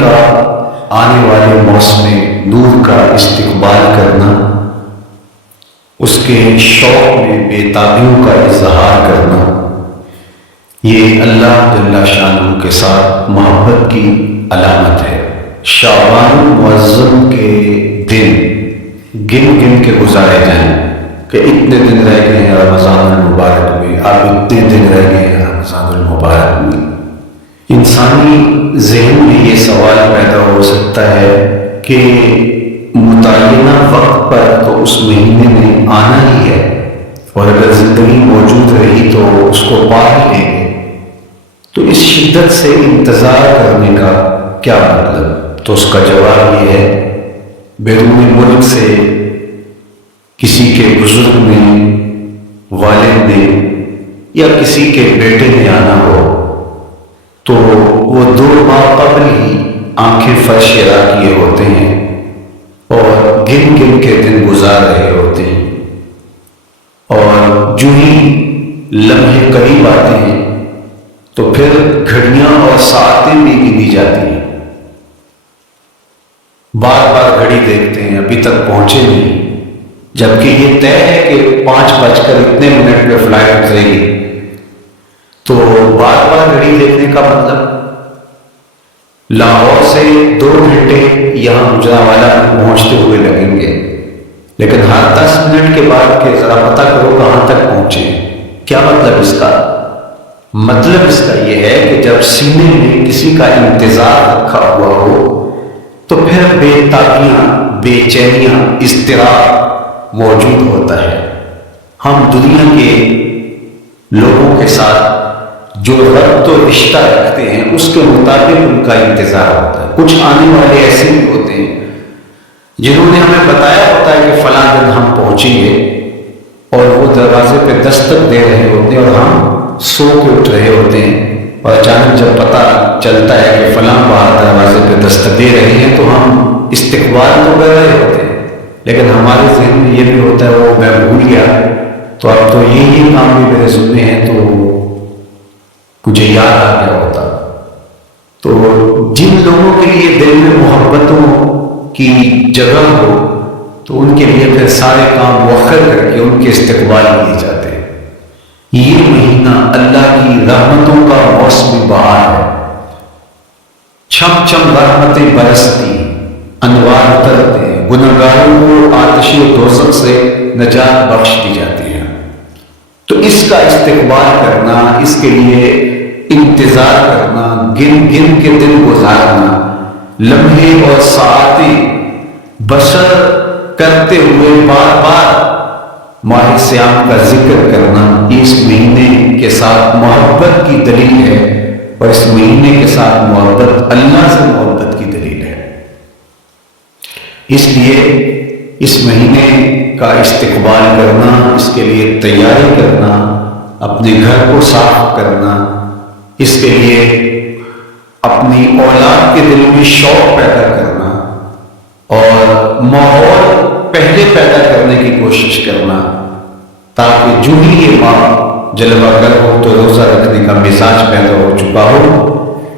کا آنے والے موسم نور کا استقبال کرنا، اس کے شوق میں بے تابیوں کا اظہار کرنا، یہ اللہ جل شانہ کے ساتھ محبت کی علامت ہے۔ شعبان المعظم کے دن گن گن کے گزارے جائیں کہ اتنے دن رہ گئے ہیں رمضان المبارک میں، اب اتنے دن رہ گئے ہیں رمضان المبارک میں۔ انسانی ذہن میں یہ سوال پیدا ہو سکتا ہے کہ متعینہ وقت پر تو اس مہینے میں آنا ہی ہے، اور اگر زندگی موجود رہی تو اس کو پا ہی لیں گے، تو اس شدت سے انتظار کرنے کا کیا مطلب؟ تو اس کا جواب یہ ہے، بیرون ملک سے کسی کے بزرگ نے، والد نے یا کسی کے بیٹے نے آنا ہو تو وہ 2 ماہ قبل ہی آنکھیں فرش کیے ہوتے ہیں اور گن گن کے دن گزار رہے ہوتے ہیں، اور جو ہی لمحے قریب آتے ہیں تو پھر گھڑیاں اور ساعتیں بھی گنی جاتی ہیں، بار بار گھڑی دیکھتے ہیں، ابھی تک پہنچے نہیں، جبکہ یہ طے ہے کہ 5:02 پہ فلائٹ اترے گی۔ تو بار بار گھڑی دیکھنے کا مطلب لاہور سے 2 گھنٹے یہاں گجرانوالہ پہنچتے ہوئے لگیں گے، لیکن ہر 10 منٹ کے بعد کہ ذرا پتہ کرو کہاں تک پہنچے۔ کیا مطلب اس کا؟ مطلب اس کا یہ ہے کہ جب سینے میں کسی کا انتظار رکھا ہوا ہو تو پھر بے تابیاں، بے چینیاں، اضطراب موجود ہوتا ہے۔ ہم دنیا کے لوگوں کے ساتھ جو ربط و رشتہ رکھتے ہیں اس کے مطابق ان کا انتظار ہوتا ہے۔ کچھ آنے والے ایسے بھی ہوتے ہیں جنہوں نے ہمیں بتایا ہوتا ہے کہ فلاں دن ہم پہنچیں گے، اور وہ دروازے پہ دستک دے رہے ہوتے ہیں اور ہم سو کے اٹھ رہے ہوتے ہیں، اور اچانک جب پتہ چلتا ہے کہ فلاں باہر دروازے پہ دستک دے رہے ہیں تو ہم استقبال تو کر رہے ہوتے ہیں، لیکن ہمارے ذہن میں یہ بھی ہوتا ہے وہ میں بھول گیا، تو اب تو یہ کام بھی میرے ذمے ہیں، تو مجھے یاد آ گیا ہوتا۔ تو جن لوگوں کے لیے دل میں محبتوں کی جگہ ہو تو ان کے لیے پھر سارے کام مؤخر کر کے ان کے استقبال کیے جاتے ہیں۔ یہ مہینہ اللہ کی رحمتوں کا موسم بہار ہے، چھم چھم رحمتیں برستی، انوار اترتے ہیں، گنہگاروں کو آتش دوزخ سے نجات بخش دی جاتی ہے۔ تو اس کا استقبال کرنا، اس کے لیے انتظار کرنا، گن گن کے دن گزارنا، لمحے اور ساعتیں بسر کرتے ہوئے بار بار ماہ صیام کا ذکر کرنا، اس مہینے کے ساتھ محبت کی دلیل ہے، اور اس مہینے کے ساتھ محبت اللہ سے محبت کی دلیل ہے۔ اس لیے اس مہینے کا استقبال کرنا، اس کے لیے تیاری کرنا، اپنے گھر کو صاف کرنا، اس کے لیے اپنی اولاد کے دل میں شوق پیدا کرنا اور ماحول پہلے پیدا کرنے کی کوشش کرنا، تاکہ جو ہی یہ ماہ جلوہ گر ہو تو روزہ رکھنے کا مزاج پیدا ہو چکا ہو،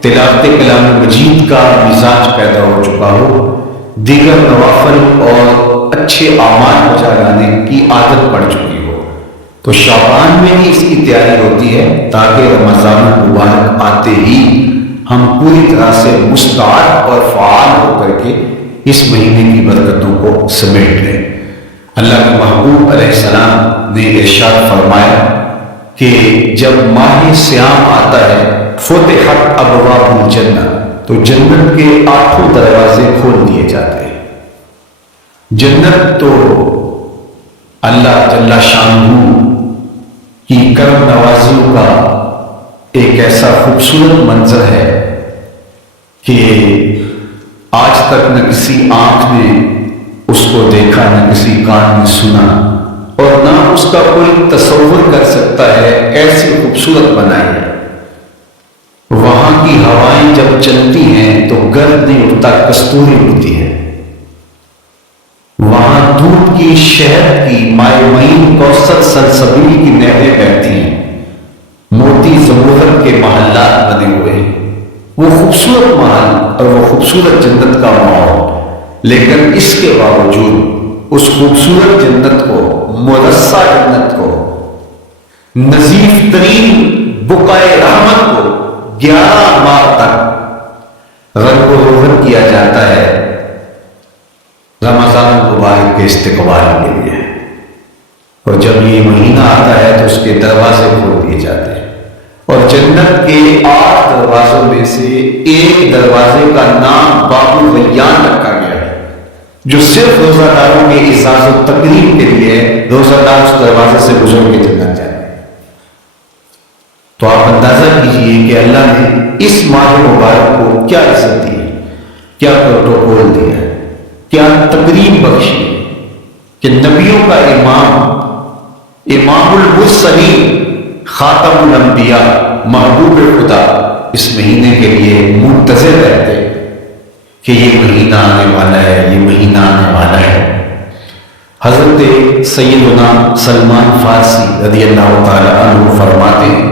تلاوت کلام مجید کا مزاج پیدا ہو چکا ہو، دیگر نوافل اور اچھے اعمال بجا لانے کی عادت پڑ چکی ہو۔ تو شعبان میں ہی اس کی تیاری ہوتی ہے تاکہ رمضان المبارک آتے ہی ہم پوری طرح سے مستعد اور فعال ہو کر کے اس مہینے کی برکتوں کو سمیٹ لیں۔ اللہ کے محبوب علیہ السلام نے ارشاد فرمایا کہ جب ماہ صیام آتا ہے فتحت ابواب الجنہ، تو جنت کے 8 دروازے کھول دیے جاتے ہیں۔ جنت تو اللہ جل شانہ کی کرم نوازیوں کا ایک ایسا خوبصورت منظر ہے کہ آج تک نہ کسی آنکھ نے اس کو دیکھا، نہ کسی کان نے سنا، اور نہ اس کا کوئی تصور کر سکتا ہے، ایسی خوبصورت بنائی ہے۔ وہاں کی ہوائیں جب چلتی ہیں تو گرد نہیں اڑتا، کستوری اڑتی ہے۔ وہاں دودھ کی، شہد کی، مائع معین، کوثر، سلسبیل کی نہریں بہتی ہیں، موتی زمرد کے محلات بنے ہوئے ہیں، وہ خوبصورت محل اور وہ خوبصورت جنت کا ماحول، لیکن اس کے باوجود اس خوبصورت جنت کو، مرصع جنت کو، نظیف ترین بقائے رحمت کو 11 ماہ تک رنگ و روغن کیا جاتا ہے رمضان المبارک کے استقبال کے لیے، اور جب یہ مہینہ آتا ہے تو اس کے دروازے کھول دیے جاتے ہیں، اور جنت کے 8 دروازوں میں سے ایک دروازے کا نام باب الریان رکھا گیا ہے، جو صرف روزہ داروں کے اعزاز و تکریم کے لیے روزہ دار اس دروازے سے گزر کے جنت جائے۔ تو آپ اندازہ کیجئے کہ اللہ نے اس ماہ مبارک کو کیا عزت دی، کیا پروٹوکول دیا ہے، کیا تقریب بخشی کہ نبیوں کا امام المرسلین، خاتم الانبیاء، محبوب خدا اس مہینے کے لیے منتظر رہتے کہ یہ مہینہ آنے والا ہے، یہ مہینہ آنے والا ہے۔ حضرت سیدنا سلمان فارسی رضی اللہ تعالیٰ عنہ فرماتے ہیں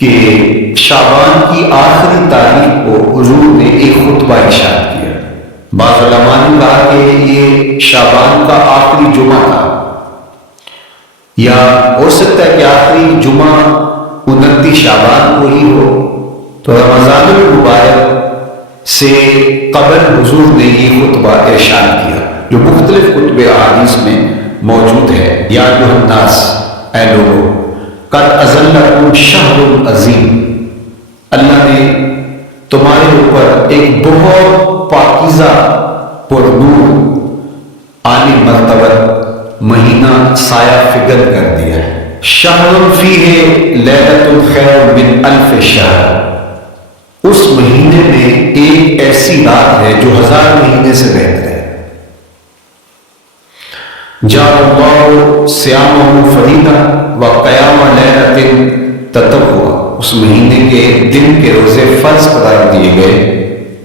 کہ شعبان کی آخری تاریخ کو حضور نے ایک خطبہ ارشاد کیا۔ بعض علماء نے کہا کہ یہ شعبان کا آخری جمعہ تھا، یا ہو سکتا ہے کہ آخری جمعہ 29 شعبان کو ہی ہو، تو رمضان المبارک سے قبل حضور نے یہ خطبہ ارشاد کیا، جو مختلف کتب احادیث میں موجود ہے۔ یا ایھا الناس، اے لوگو، قد اظلکم شہر عظیم، اللہ نے تمہارے اوپر ایک بہت پاکیزہ، پرنور، عالی مرتبت مہینہ سایہ فگن کر دیا ہے۔ شہر فیہ لیلۃ خیر من الف شہر، اس مہینے میں ایک ایسی رات ہے جو 1000 مہینے سے بہتر ہے۔ جعل اللہ صیامہ فریضہ وقیام لیلۃ تطوع، اس مہینے کے دن کے روزے فرض قرار دیے گئے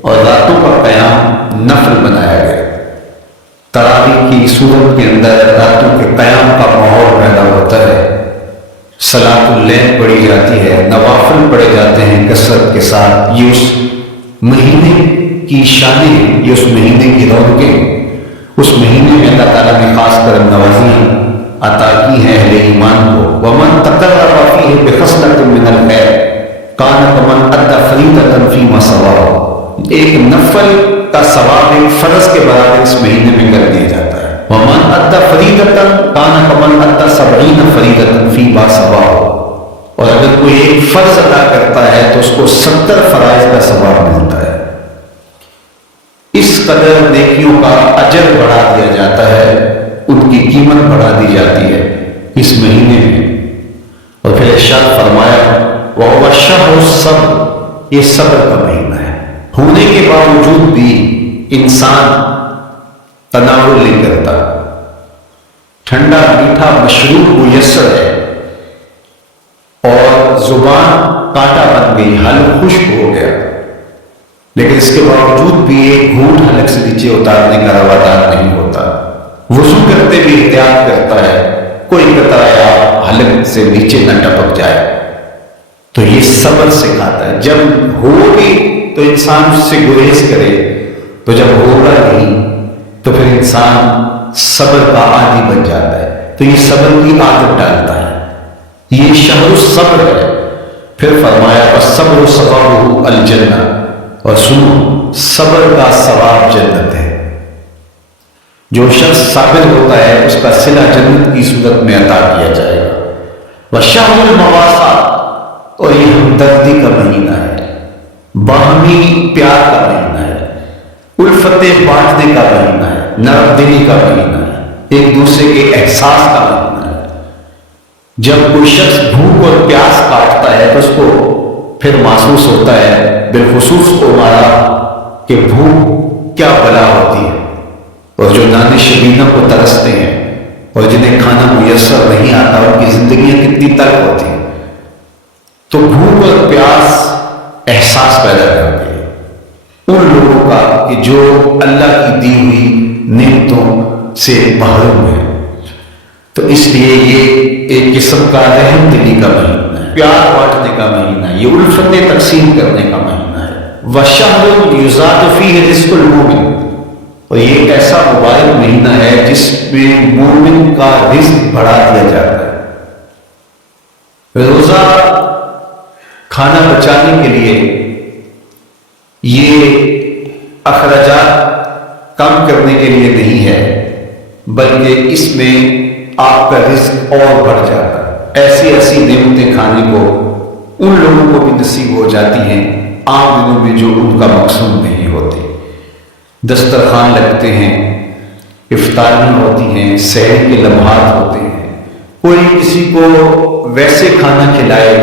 اور راتوں کا قیام نفل بنایا گیا۔ تراویح کی صورت کے اندر راتوں کے قیام کا ماحول پیدا ہوتا ہے، صلاۃ اللیل پڑھی جاتی ہے، نوافل پڑھے جاتے ہیں کثرت کے ساتھ۔ یہ اس مہینے کی شانیں، یہ اس مہینے کی رونقیں، اس مہینے میں اللہ تعالیٰ نے خاص کرم نوازیاں عطا کی ہیں اہل ایمان کو۔ وَمَن تَقَرَّبَ فِيهِ بِخَصْلَةٍ مِّنَ الْخَيْرِ كَانَ كَمَنْ أَدَّىٰ فَرِيضَةً فِيمَا سَوَاهُ، ایک نفل کا ثواب ایک فرض کے برابر اس مہینے میں کر دیا جاتا ہے۔ وَمَنْ أَدَّىٰ فَرِيضَةً كَانَ كَمَنْ أَدَّىٰ 70 فَرِيضَةً فِيمَا سَوَاهُ، اور اگر کوئی ایک فرض ادا کرتا ہے تو اس کو 70 فرائض کا ثواب ملتا ہے۔ اس قدر نیکیوں کا اجر بڑھا دیا جاتا ہے، ان کی قیمت بڑھا دی جاتی ہے اس مہینے میں۔ اور پھر ارشاد فرمایا وَهُوَ الشَّهْرُ الصَّبْرِ، یہ صبر کا مہینہ ہے، ہونے کے باوجود بھی انسان تناول نہیں کرتا، ٹھنڈا میٹھا مشروب میسر ہے اور زبان کانٹا بن گئی، حلق خشک ہو گیا، لیکن اس کے باوجود بھی ایک گھونٹ حلق سے نیچے اتارنے کا روادار نہیں ہوتا۔ وضو کرتے بھی احتیاط کرتا ہے، کوئی قطرہ یا حلق سے نیچے نہ ٹپک جائے، تو یہ صبر سکھاتا ہے۔ جب ہوگی تو انسان اس سے گریز کرے، تو جب ہوگا نہیں تو پھر انسان صبر کا عادی بن جاتا ہے، تو یہ صبر کی عادت ڈالتا ہے۔ یہ شہر الصبر ہے۔ پھر فرمایا الصبر ثوابہ الجنہ، اور سنو، صبر کا ثواب جنت ہے۔ جو شخص صابر ہوتا ہے اس کا صلہ جنت کی صورت میں عطا کیا جائے گا۔ وشہر المواساۃ، اور یہ ہمدردی کا مہینہ ہے، باہمی پیار کا مہینہ ہے، الفتیں بانٹنے کا مہینہ ہے، نرم دلی کا مہینہ ہے، ایک دوسرے کے احساس کا مہینہ ہے۔ جب کوئی شخص بھوک اور پیاس کاٹتا ہے تو اس کو پھر محسوس ہوتا ہے، بالخصوص ہمارا، کہ بھوک کیا بلا ہوتی ہے، اور جو دانش شبینہ کو ترستے ہیں اور جنہیں کھانا میسر نہیں آتا ان کی زندگیاں کتنی تلخ ہوتی ہیں، تو بھوک اور پیاس احساس پیدا کرتی ہے ان لوگوں کا کہ جو اللہ کی دی ہوئی نعمتوں سے محروم ہے۔ تو اس لیے یہ ایک قسم کا رحم دلی کا مہینہ ہے، پیار بانٹنے کا مہینہ ہے، یہ الفتیں تقسیم کرنے کا مہینہ ہے۔ وَشَهْرٌ يُزَادُ فِيهِ رِزْقُ الْمُؤْمِنِ، اور یہ ایک ایسا مبارک مہینہ ہے جس میں مومن کا رزق بڑھا دیا جاتا ہے۔ روزہ کھانا بچانے کے لیے یہ اخراجات کم کرنے کے لیے نہیں ہے، بلکہ اس میں آپ کا رزق اور بڑھ جاتا ہے۔ ایسی ایسی نعمتیں کھانے کو ان لوگوں کو بھی نصیب ہو جاتی ہیں عام دنوں میں جو ان کا مقصود نہیں ہوتی۔ دسترخوان لگتے ہیں، افطاریاں ہوتی ہیں، سحر کے لمحات ہوتے ہیں، کوئی کسی کو ویسے کھانا کھلائے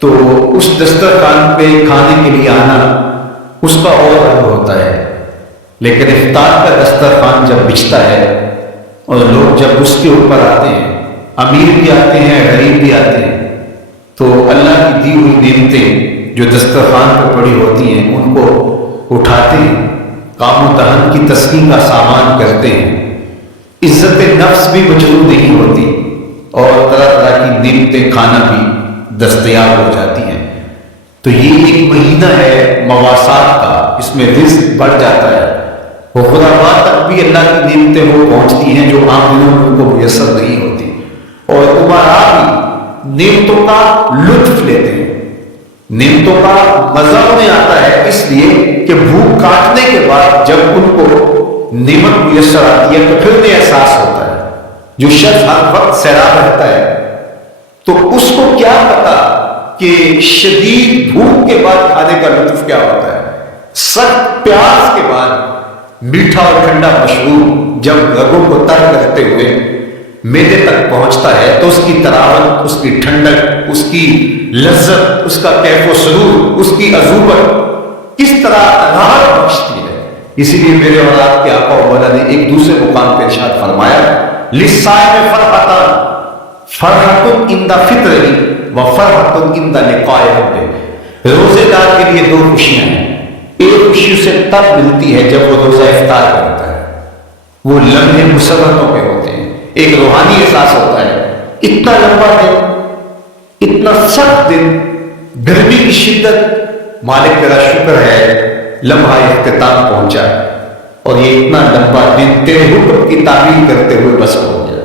تو اس دسترخوان پہ کھانے کے لیے آنا اس کا اور رنگ ہوتا ہے، لیکن افطار کا دسترخوان جب بچھتا ہے اور لوگ جب اس کے اوپر آتے ہیں، امیر بھی آتے ہیں، غریب بھی آتے ہیں، تو اللہ کی دی ہوئی نعمتیں جو دسترخوان پر پڑی ہوتی ہیں ان کو اٹھاتے ہیں، کام و دہن کی تسکین کا سامان کرتے ہیں، عزت نفس بھی مجروح نہیں ہوتی اور طرح طرح کی نعمتیں کھانا بھی دستیاب ہو جاتی ہیں۔ تو یہ ایک مہینہ ہے مواسات کا، اس میں رزق بڑھ جاتا ہے، وہ خدا تک بھی اللہ کی نعمتیں وہ پہنچتی ہیں جو عام دنوں میں ان کو میسر نہیں ہوتی، اور عمراء بھی نعمتوں کا لطف لیتے ہیں، نعمتوں کا مزہ انہیں آتا ہے، اس لیے کہ بھوک کاٹنے کے بعد جب ان کو نعمت میسر آتی ہے تو پھر انہیں احساس ہوتا ہے۔ جو شخص ہر وقت سیراب رہتا ہے تو اس کو کیا پتا کہ شدید بھوک کے بعد کھانے کا لطف کیا ہوتا ہے۔ سخت پیاس کے بعد میٹھا اور ٹھنڈا مشروب جب رگوں کو تر کرتے ہوئے میدے تک پہنچتا ہے تو اس کی تراوت، اس کی ٹھنڈک، اس کی لذت، اس کا کیف و سرور، اس کی عذوبت کس طرح راحت بخشتی ہے۔ اسی لیے میرے اور آپ کے آقا و مولا نے ایک دوسرے مقام پہ ارشاد فرمایا، لِلصَّائِمِ فَرْحَتَانِ، فرحۃ عند فطرہ و فرحۃ عند لقاء ربہ۔ روزے دار کے لیے دو خوشیاں ہیں، ایک خوشی اسے تب ملتی ہے جب وہ روزہ افطار کرتا ہے، وہ لمحے مسرتوں کے ہوتے ہیں، ایک روحانی احساس ہوتا ہے، اتنا لمبا دن، اتنا سخت دن، گرمی کی شدت، مالک تیرا شکر ہے لمحہ اختتام پہنچا اور یہ اتنا لمبا دن تیرے حکم کی تعمیل کرتے ہوئے بس ہو گیا۔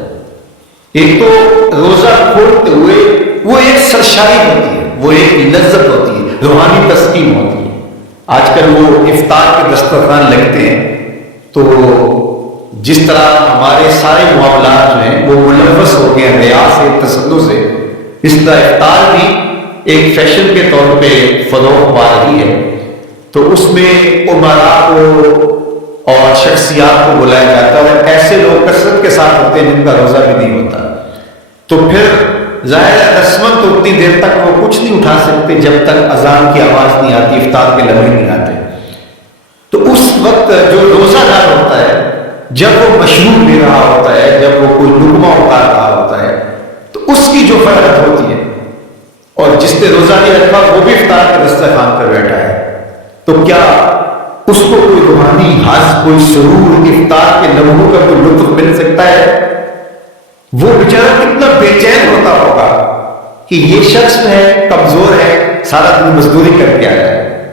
ایک تو روزہ کھولتے ہوئے وہ ایک سرشاری ہوتی ہے، وہ ایک لذت ہوتی ہے، روحانی تسکین ہوتی ہے۔ آج کل وہ افطار کے دسترخوان لگتے ہیں تو جس طرح ہمارے سارے معاملات جو ہیں وہ ملوث ہو گئے ہیں ریا سے، تسلط سے، اس طرح افطار بھی ایک فیشن کے طور پہ فروغ پا رہی ہے۔ تو اس میں عمراء کو اور شخصیات کو بلایا جاتا ہے، اور ایسے لوگ کثرت کے ساتھ ہوتے ہیں جن کا روزہ بھی نہیں ہوتا، تو پھر ظاہر ہے رسماً تو اتنی دیر تک وہ کچھ نہیں اٹھا سکتے جب تک اذان کی آواز نہیں آتی، افطار کے لمحے نہیں آتے۔ تو اس وقت جو روزہ دار ہوتا ہے جب وہ مشروب لے رہا ہوتا ہے، جب وہ کوئی لقمہ اٹھا رہا ہوتا ہے، تو اس کی جو فرحت ہوتی ہے، اور جس نے روزہ نہیں رکھا وہ بھی افطار کے دسترخوان پر بیٹھا ہے، تو کیا اس کو کوئی روحانی حظ، کوئی سرور، افطار کے لمحوں کا کوئی لطف مل سکتا ہے؟ وہ بیچارہ کتنا بے چین ہوتا ہوگا کہ یہ شخص ہے، کمزور ہے، سارا دن مزدوری کر کے آیا ہے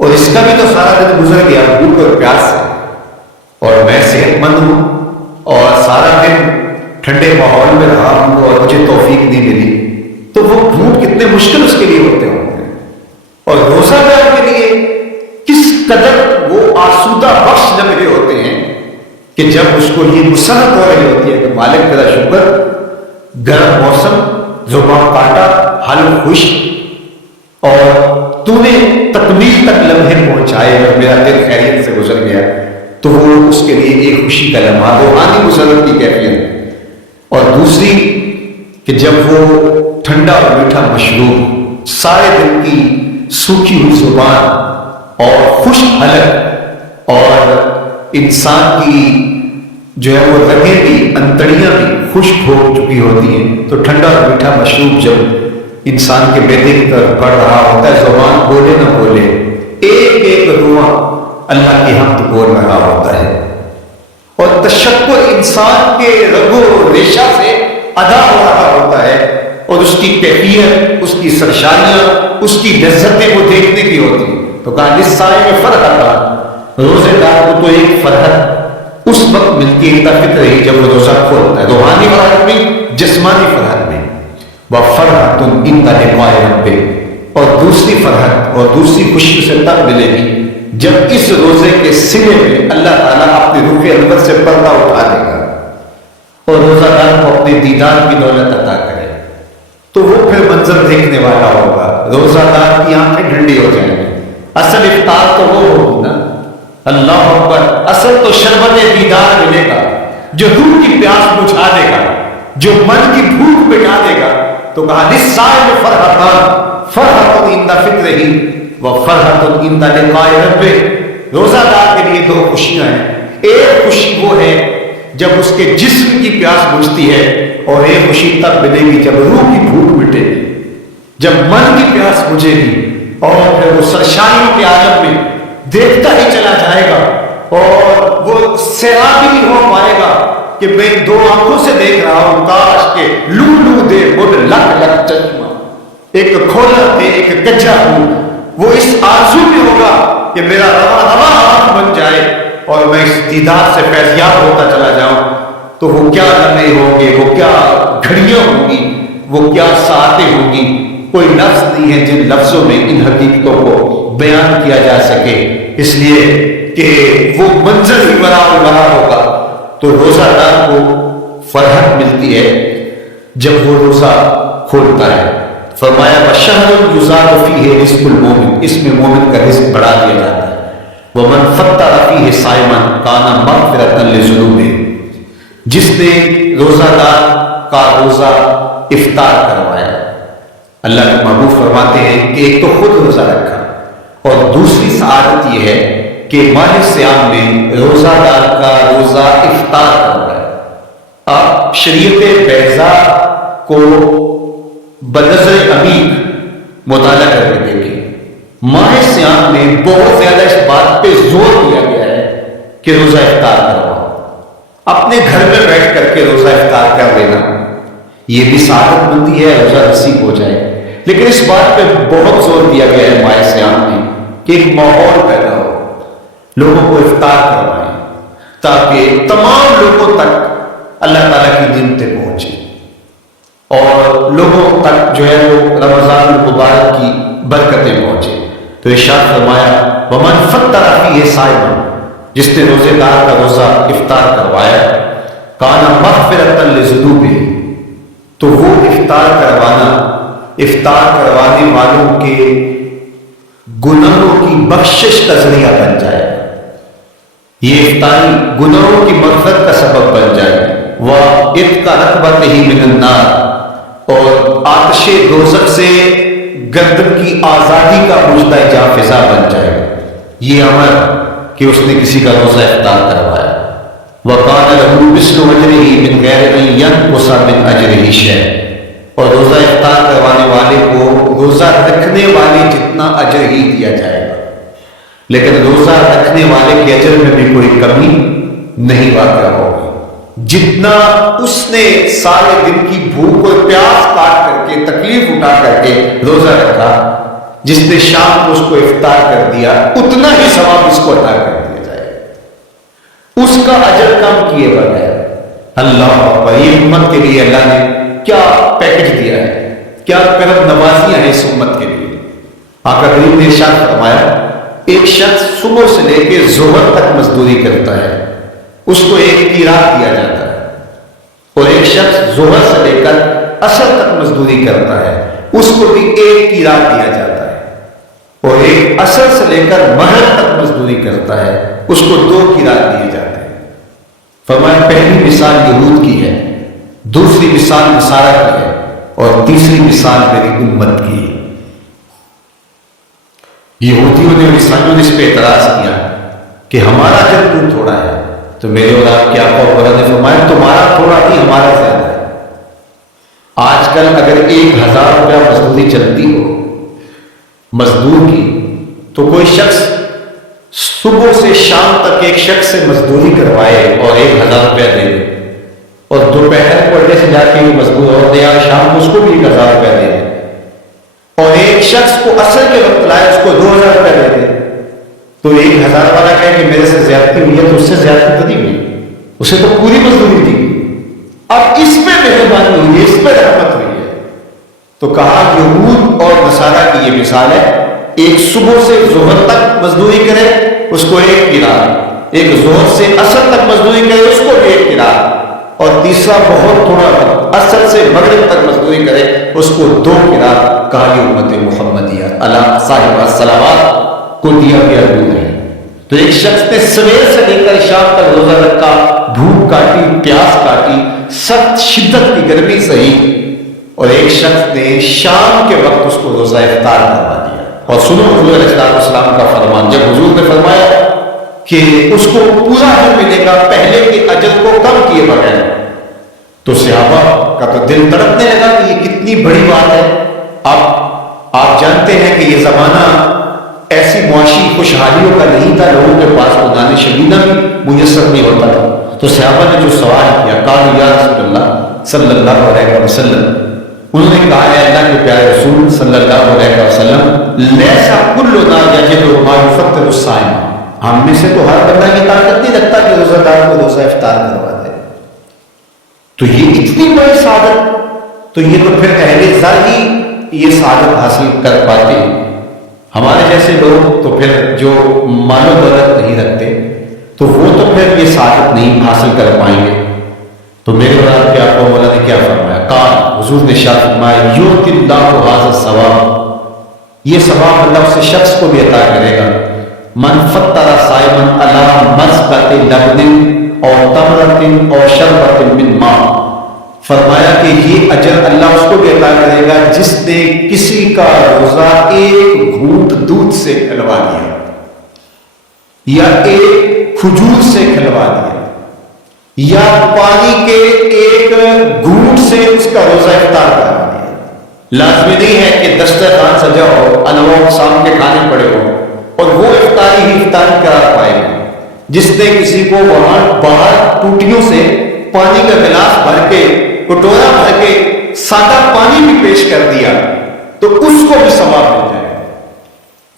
اور اس کا بھی تو سارا دن گزر گیا بھوک اور پیاس سے، اور میں صحت مند ہوں اور سارا دن ٹھنڈے ماحول میں رہا ہوں اور مجھے توفیق نہیں ملی، تو وہ بھوک کتنے مشکل اس کے لیے ہوتے ہوں گے، اور روزہ دار کے لیے کس قدر وہ آسودہ بخش لمحے ہوتے ہیں کہ جب اس کو یہ مسرت ہو رہی ہوتی ہے کہ مالک تیرا شکر، گرم موسم، زبان کاٹا، حلق خشک، اور تو نے تکمیل تک لمحے پہنچائے اور میرا دل خیریت سے گزر گیا، تو وہ اس کے لیے ایک خوشی کا لمحہ، روحانی مسرت کی کیفیت۔ اور دوسری کہ جب وہ ٹھنڈا اور میٹھا مشروب، سارے دن کی سوکھی ہوئی زبان اور خشک حلق، اور انسان کی جو ہے وہ رگیں بھی، انتڑیاں بھی خشک ہو چکی ہوتی ہیں، تو ٹھنڈا اور میٹھا مشروب جب انسان کے معدے کی طرف بڑھ رہا ہوتا ہے، زبان بولے نہ بولے، ایک ایک رواں اللہ کی حمد بول رہا ہوتا ہے، اور تشکر انسان کے رگ و ریشہ سے ادا ہو رہا ہوتا ہے، اور اس کی کیفیت، اس کی سرشاریاں، اس کی لذتیں وہ دیکھنے کی ہوتی ہیں۔ تو کہا للصائم فرحتان، روزے دار کو تو ایک فرحت اس وقت ملتی ہے فطر ہی جب وہ روزہ کھولتا ہے، روحانی فرحت بھی جسمانی فرحت بھی، وفرحۃ عند لقاء ربہ، اور دوسری فرحت اور دوسری خوشی اسے تب ملے گی جب اس روزے کے سلے میں اللہ تعالیٰ اپنے روح انور سے پردہ اٹھا دے گا اور روزہ دار کو اپنے دیدار کی دولت عطا کرے، تو وہ پھر منظر دیکھنے والا ہوگا، روزہ دار کی آنکھیں ٹھنڈی ہو جائیں گی۔ اصل افطار تو وہ ہوگی نا، اللہ اکبر، اصل تو شربت دیدار ملے گا جو روح کی پیاس بجھا دے گا، جو من کی بھوک مٹا دے گا۔ تو کہا للصائم فرحتان، فرحۃ عند فطرہ وفرحۃ عند لقاء ربہ، روزہ دار کے لیے دو خوشیاں ہیں، ایک خوشی وہ ہے جب اس کے جسم کی پیاس بجھتی ہے، اور ایک خوشی تب ملے گی جب روح کی بھوک مٹے گی، جب من کی پیاس بجھے گی، اور پھر وہ سرشاریوں کے عالم میں دیکھتا ہی چلا جائے گا، اور وہ سیراب ہی ہو پائے گا کہ میں دو آنکھوں سے دیکھ رہا ہوں، کاش کے لو لو دے مجھ لکھ لکھ چشمہ، ایک کھولا دے ایک کچا ہوں، وہ اس آرزو میں ہوگا کہ میرا رواں رواں آنکھ بن جائے اور میں اس دیدار سے فیضیاب ہوتا چلا جاؤں۔ تو وہ کیا لمحے ہوں گے، وہ کیا گھڑیاں ہوں گی، وہ کیا ساعتیں ہوں گی، کوئی لفظ نہیں ہے جن لفظوں میں ان حقیقتوں کو بیان کیا جا سکے، اس لیے کہ وہ منظر ہی بڑا ہوگا۔ تو روزہ دار کو فرحت ملتی ہے جب وہ روزہ کھولتا ہے۔ فرمایا وَشَهْرٌ يُزَادُ فِيهِ رِزْقُ الْمُؤْمِنِ، اس میں مومن کا رزق بڑھا دیا جاتا ہے۔ وَمَنْ فَطَّرَ فِيهِ صَائِمًا كَانَ مَغْفِرَةً لِذُنُوبِهِ، جس نے روزہ دار کا روزہ افطار کروایا، اللہ کے محبوب فرماتے ہیں کہ ایک تو خود روزہ رکھا، اور دوسری سعادت یہ ہے کہ ماہ صیام میں روزہ دار کا روزہ افطار کروایا۔ آپ شریعت بیضاء کو بنظر عمیق مطالعہ کر کے دیکھیں، ماہ صیام میں بہت زیادہ اس بات پہ زور دیا گیا ہے کہ روزہ افطار کرواؤ، اپنے گھر میں بیٹھ کر کے روزہ افطار کر لینا، یہ بھی سعادت مندی ہے، روزہ نصیب ہو جائے، لیکن اس بات پہ بہت زور دیا گیا ہے ماہ صیام میں کہ ایک ماحول پیدا ہو، لوگوں کو افطار کروائیں تاکہ تمام لوگوں تک اللہ تعالیٰ کی نعمتیں پہنچیں، اور لوگوں تک جو ہے وہ رمضان المبارک کی برکتیں پہنچیں۔ تو ارشاد فرمایا وَمَنْ فَطَّرَ فِيهِ صَائِمًا، جس نے روزے دار کا روزہ افطار کروایا، كَانَ مَغْفِرَةً لِذُنُوبِهِ، تو وہ افطار کروانے والوں کے گناہوں کی بخشش کا ذریعہ بن جائے گا، یہ افطاری گناہوں کی مغفرت کا سبب بن جائے گا، وَإِتْقَ رَقَبَتِهِ مِنَ النَّارِ، اور آتش دوزخ سے گردن کی آزادی کا مجدہ جا فضا بن جائے گا، یہ امر کہ اس نے کسی کا روزہ افطار کروایا۔ وَقَالَ لَهُ مِثْلُ أَجْرِهِ مِنْ غَيْرِ أَنْ يَنْقُصَ مِنْ أَجْرِهِ شَيْءٌ، اور روزہ افطار کروانے والے کو روزہ رکھنے والے جتنا اجر ہی دیا جائے گا، لیکن روزہ رکھنے والے کے اجر میں بھی کوئی کمی نہیں واقع ہوگی، جتنا اس نے سارے دن کی بھوک اور پیاس کاٹ کر کے تکلیف اٹھا کر کے روزہ رکھا، جس نے شام کو اس کو افطار کر دیا، اتنا ہی ثواب اس کو عطا کر دیا جائے گا، اس کا اجر کم کیے بغیر۔ اللہ اکبر، یہ امت کے لیے اللہ نے کیا پیکج دیا ہے، کیا کرم نوازیاں ہیں اس امت کے لیے۔ آقا کریم نے ارشاد فرمایا ایک شخص صبح سے لے کے ظہر تک مزدوری کرتا ہے، اس کو ایک قیراط دیا جاتا ہے، اور ایک شخص ظہر سے لے کر عصر تک مزدوری کرتا ہے، اس کو بھی ایک قیراط دیا جاتا ہے، اور ایک عصر سے لے کر مغرب تک مزدوری کرتا ہے، اس کو 2 قیراط دیے جاتے ہیں۔ فرمایا پہلی مثال یہود کی ہے، دوسری مثال نصارہ کی ہے، اور تیسری مثال میری امت کی ہے۔ یہودیوں نے اور عیسائیوں نے اس پہ اعتراض کیا کہ ہمارا جب تو تھوڑا ہے، تو میرے اور آپ کے آقا و نے فرمایا تمہارا تھوڑا ہی ہمارا زیادہ ہے۔ آج کل اگر 1000 روپیہ مزدوری چلتی ہو مزدور کی، تو کوئی شخص صبح سے شام تک ایک شخص سے مزدوری کروائے اور 1000 روپیہ دے دے، اور دوپہر کو اڈے سے جا کے مزدور اور دے آئے، شام کو اس کو بھی 1000 روپیہ دے دے، اور ایک شخص کو عصر کے وقت لائے اس کو 2000 روپیہ دے دے، تو 1000 والا کہے کہ میرے سے زیادتی ہوئی ہے تو اس سے زیادتی تو نہیں ہوئی، اسے تو پوری مزدوری دی. اب اس پہ مہربانی ہوئی ہے، اس پہ رحمت ہوئی ہے. تو کہا یہود اور نصارہ کی یہ مثال ہے، ایک صبح سے ظہر تک مزدوری کرے اس کو 1 قرار، ایک ظہر سے عصر تک مزدوری کرے اس کو 1 قرار، اور تیسرا بہت تھوڑا وقت عصر سے مغرب تک مزدوری کرے اس کو 2 قرار. کہا یہ امت محمدیہ اللہ صاحب الصلوات کو دیا گیا دودھ ہے. تو ایک شخص نے سویر سے لے کر شام تک روزہ رکھا، بھوک کاٹی، پیاس کاٹی، سخت شدت کی گرمی سہی، اور ایک شخص نے شام کے وقت اس کو روزہ افطار کروا دیا. اور سنو حضور علیہ السلام کا فرمان، جب حضور نے فرمایا کہ اس کو پورا اجر ملے گا پہلے کے اجر کو کم کیے بغیر، تو صحابہ کا تو دل تڑپنے لگا کہ یہ کتنی بڑی بات ہے. اب آپ جانتے ہیں کہ یہ زمانہ ایسی معاشی خوشحالیوں کا نہیں تھا، لوگوں کے پاس قرآن شریعہ بھی میسر نہیں ہوتا تھا. تو صحابہ نے جو سوال کیا، قالوا یا رسول اللہ صلی اللہ علیہ وسلم، انہوں نے کہا ہے اللہ کے پیارے رسول صلی اللہ علیہ وسلم، لیسا کلنا یجد ما یفطر الصائم، ہم میں سے تو ہر بندہ یہ طاقت نہیں رکھتا کہ روزہ دار کو روزہ افطار کروا دے. تو یہ اتنی بڑی سعادت، تو یہ تو پھر اہل زر ہی یہ سعادت حاصل کر پاتے ہیں. ہمارے جیسے لوگ تو پھر جو مال و دولت نہیں رکھتے تو وہ تو پھر یہ سعادت نہیں حاصل کر پائیں گے. تو میرے بعد کے آپ کو مولا نے کیا فرمایا؟ قال، حضور نے شاہ فرمایا، یؤتی اللہ ھذا الثواب، یہ ثواب اللہ اس شخص کو بھی عطا کرے گا، من فطر صائما علی مسقط لبن اور تمرۃ اور شربۃ من ماء. فرمایا کہ یہ اجر اللہ اس کو بھی عطا کرے گا جس نے کسی کا روزہ 1 گھونٹ دودھ سے کھلوا دیا، یا 1 کھجور سے کھلوا دیا، یا پانی کے 1 گھونٹ سے اس کا روزہ افطار کروا دیا. لازمی نہیں ہے کہ دسترخوان سجا ہو، انواع اقسام کے کھانے پڑے ہو اور وہ افطاری ہی افطاری کرا پائے گا. جس نے کسی کو وہاں باہر ٹوٹیوں سے پانی کا گلاس بھر کے، کٹورا بھر کے سادہ پانی بھی پیش کر دیا تو اس کو بھی ثواب مل جائے گا.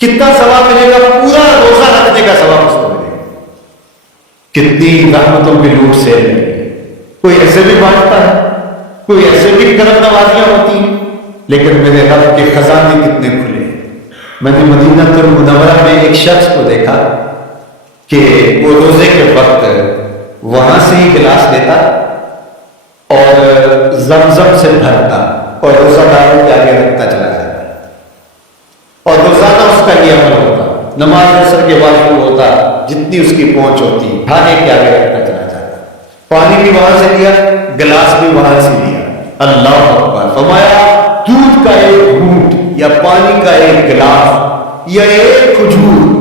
کتنا ثواب ملے گا؟ پورا روزہ رکھنے کا ثواب اس کو ملے گا. کتنی رحمتوں کی لوٹ سے کوئی ایسے بھی بانٹتا ہے، کوئی ایسے بھی کرم نوازیاں ہوتی ہیں، لیکن میرے رب کے خزانے کتنے کھلے. میں نے مدینہ المنورہ میں ایک شخص کو دیکھا کہ وہ روزے کے وقت وہاں سے ہی گلاس لیتا اور زمزم سے بھرتا اور روزہ داروں کے آگے رکھتا چلا جاتا، اور روزانہ اس کا یہ عمل ہوتا. نماز عصر کے بعد شروع ہوتا، جتنی اس کی پہنچ ہوتی کھانے کے آگے رکھتا چلا جاتا. پانی بھی وہاں سے لیا، گلاس بھی وہاں سے لیا. اللہ اکبر. فرمایا دودھ کا 1 گھونٹ یا پانی کا 1 گلاس یا 1 کھجور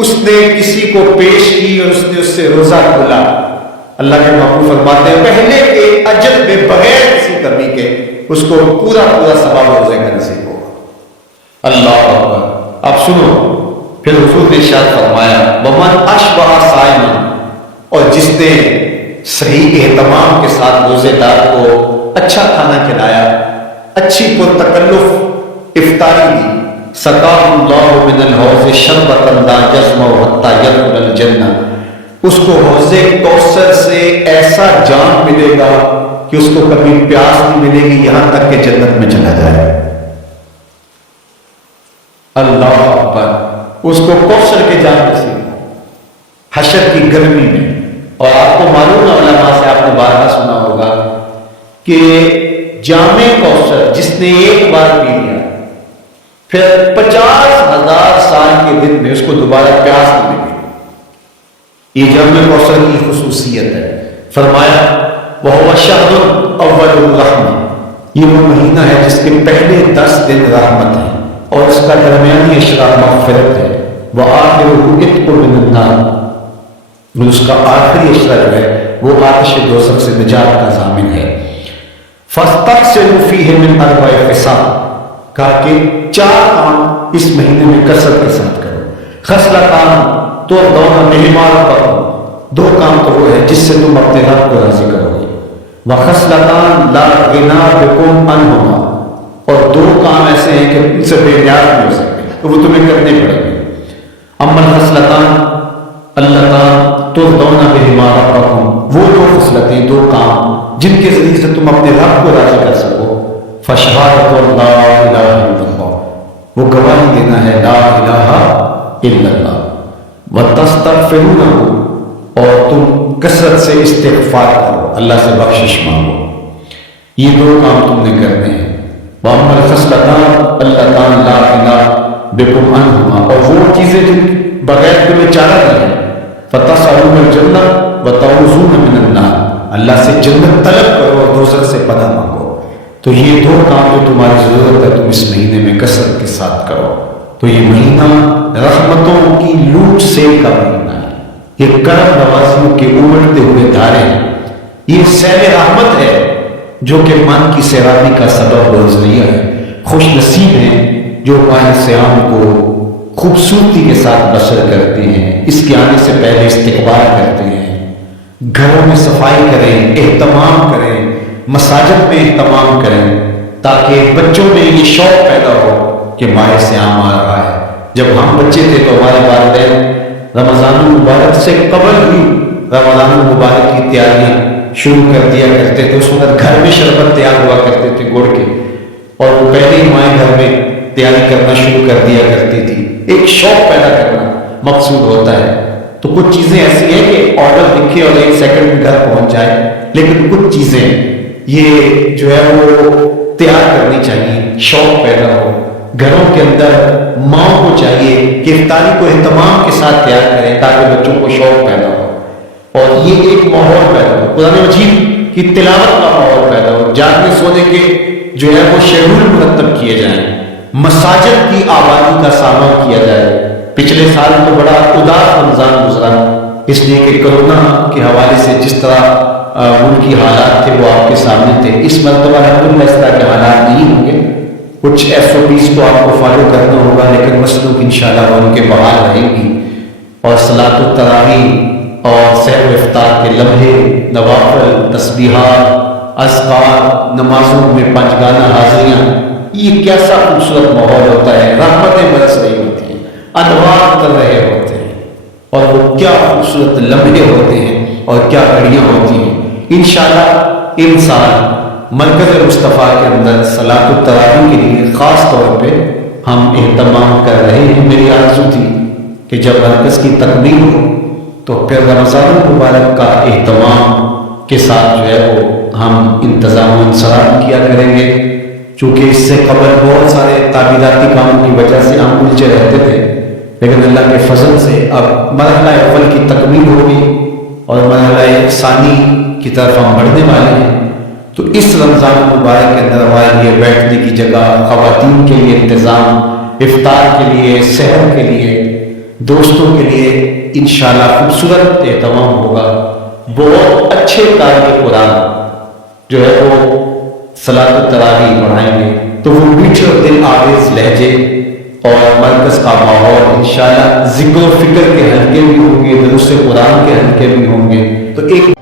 اس نے کسی کو پیش کی اور اس نے اس سے روزہ کھولا. اللہ کے محبوب فرماتے ہیں پہلے کے اجر میں بغیر کسی کمی کے اس کو پورا ثواب روزے کا نصیب ہوگا. اللہ اکبر. اب سنو پھر حضور نے ارشاد فرمایا ومن اشبع صائما، اور جس نے صحیح اہتمام کے ساتھ روزے دار کو اچھا کھانا کھلایا، اچھی پرتکلف افطاری دی، سقاہ اللہ من الحوض شربۃ لا یظمأ حتیٰ یدخل الجنہ، اس کو حوض کوثر سے ایسا جام ملے گا کہ اس کو کبھی پیاس نہیں ملے گی یہاں تک کہ جنت میں چلا جائے. اللہ اکبر. اس کو کوثر کے جام نصیب حشر کی گرمی میں. اور آپ کو معلوم ہے، علماء سے آپ نے بارہا سنا ہوگا کہ جام کوثر جس نے ایک بار پی لیا پھر 50,000 سال کے دن میں اس کو دوبارہ پیاس نہیں ملے. یہ جام کوثر کی خصوصیت ہے. فرمایا وَهُوَ شَهْرٌ أَوَّلُ الرَّحْمَةِ، یہ وہ مہینہ ہے جس کے پہلے 10 دن رحمت ہے اور اس کا درمیانی اشرا مغفرت ہے. وَآخِرُهُ عِتْقٌ مِّنَ النَّارِ، اس کا آخری اشرا جو ہے وہ آتش دوزخ سے نجات کا ضامن ہے. فَاسْتَكْثِرُوا فِيهِ مِنْ 4 خِصَالٍ، کہا کہ 4 کام اس مہینے میں کثرت کے ساتھ کرو. خصلتان ترضون بہما ربکم، 2 کام تو وہ ہے جس سے تم اپنے رب کو راضی کرو گے. وخصلتان لا غنی بکم عنہما، اور 2 کام ایسے ہیں کہ ان سے بے نیاز نہیں ہو سکتے تو وہ تمہیں کرنے پڑیں گے. امن خصلتان اللتان ترضون بہما ربکم، وہ دو خصلتیں، دو کام جن کے ذریعے سے تم اپنے رب کو راضی کر سکو، فشہادۃ لا الہ الا اللہ، وہ گواہی دینا ہے لا الہ الا اللہ، وتستغفرونہ، اور تم کثرت سے استغفار کرو، اللہ سے بخشش مانگو، یہ دو کام تم نے کرنے ہیں۔ وَأَمَّا الْخَصْلَتَانِ اللَّتَانِ لَا غِنَىٰ بِكُمْ عَنْهُمَا، اور وہ چیزیں جن بغیر تمہیں چارہ نہیں ہے، فَتَسْأَلُونَ الْجَنَّةَ وَتَعُوذُونَ مِنَ النَّارِ، اللہ سے جنت طلب کرو اور دوزخ سے پناہ مانگو۔ تو یہ دو کام جو تمہاری ضرورت ہے تم اس مہینے میں کثرت کے ساتھ کرو۔ تو یہ مہینہ رحمتوں کی لوٹ سیل کا مہینہ ہے، یہ کرم نوازیوں کے امڑتے ہوئے دھارے ہیں، یہ سیل رحمت ہے جو کہ من کی سیرابی کا سبب و ذریعہ ہے۔ خوش نصیب ہیں جو ماہ سیام کو خوبصورتی کے ساتھ بسر کرتے ہیں، اس کے آنے سے پہلے استقبال کرتے ہیں، گھروں میں صفائی کریں، اہتمام کریں، مساجد میں اہتمام کریں، تاکہ بچوں میں یہ شوق پیدا ہو کہ ماہ سیام آ رہا ہے۔ جب ہم بچے تھے تو ہمارے والدین رمضان المبارک سے قبل ہی رمضان المبارک کی تیاریاں شروع کر دیا کرتے تھے۔ اس وقت گھر میں شربت تیار ہوا کرتے تھے گڑ کے، اور وہ پہلے ہی مائیں گھر میں تیاری کرنا شروع کر دیا کرتی تھی۔ ایک شوق پیدا کرنا مقصود ہوتا ہے۔ تو کچھ چیزیں ایسی ہیں کہ آرڈر لکھے اور 1 سیکنڈ میں گھر پہنچ جائے، لیکن کچھ چیزیں یہ جو ہے وہ تیار کرنی چاہیے، شوق پیدا ہو۔ گھروں کے اندر ماں کو چاہیے کہ افطاری کو اہتمام کے ساتھ تیار کریں تاکہ بچوں کو شوق پیدا ہو، اور یہ ایک ماحول پیدا ہو، قرآن مجید کی تلاوت کا ماحول پیدا ہو، جاگنے سونے کے جو ہے وہ شیڈول مرتب کیے جائیں، مساجد کی آبادی کا سامان کیا جائے۔ پچھلے سال تو بڑا اداس رمضان گزرا، اس لیے کہ کرونا کے حوالے سے جس طرح ملکی حالات تھے وہ آپ کے سامنے تھے۔ اس مرتبہ الحمدللہ اس طرح کے حالات نہیں ہوں گے، کچھ SOPs کو آپ کو فالو کرنا ہوگا، لیکن مسلوک انشاءاللہ وہ ان کے بحال رہیں گی، اور صلاۃ التراویح اور سحر و افطار کے لمحے، نوافل، تسبیحات، اذکار، نمازوں میں 5 گانا حاضریاں، یہ کیسا خوبصورت ماحول ہوتا ہے، رحمتیں برس رہی ہوتی ہیں، انوار کر رہے ہوتے ہیں، اور وہ کیا خوبصورت لمحے ہوتے ہیں اور کیا گھڑیاں ہوتی ہیں۔ انشاءاللہ انسان مرکز مصطفیٰ کے اندر صلاۃ التراویح کے لیے خاص طور پہ ہم اہتمام کر رہے ہیں۔ میری آرزو تھی کہ جب مرکز کی تکمیل ہو تو پھر رمضان المبارک کا اہتمام کے ساتھ جو ہے وہ ہم انتظام و انصرام کیا کریں گے، چونکہ اس سے قبل بہت سارے تعمیراتی کاموں کی وجہ سے ہم الجھے رہتے تھے، لیکن اللہ کے فضل سے اب مرحلہ اول کی تکمیل ہوگی اور مرحلہ ثانی کی طرف ہم بڑھنے والے ہیں۔ تو اس رمضان المبارک کے اندر ہمارے لیے بیٹھنے کی جگہ، خواتین کے لیے انتظام، افطار کے لیے، سحر کے لیے، دوستوں کے لیے انشاءاللہ خوبصورت اہتمام ہوگا۔ بہت اچھے قاری قرآن جو ہے وہ صلاۃ التراویح پڑھائیں گے، تو وہ میٹھے اور دل آویز لہجے اور مرکز کا ماحول انشاءاللہ ذکر و فکر کے حلقے بھی ہوں گے، دروس قرآن کے حلقے بھی ہوں گے، تو ایک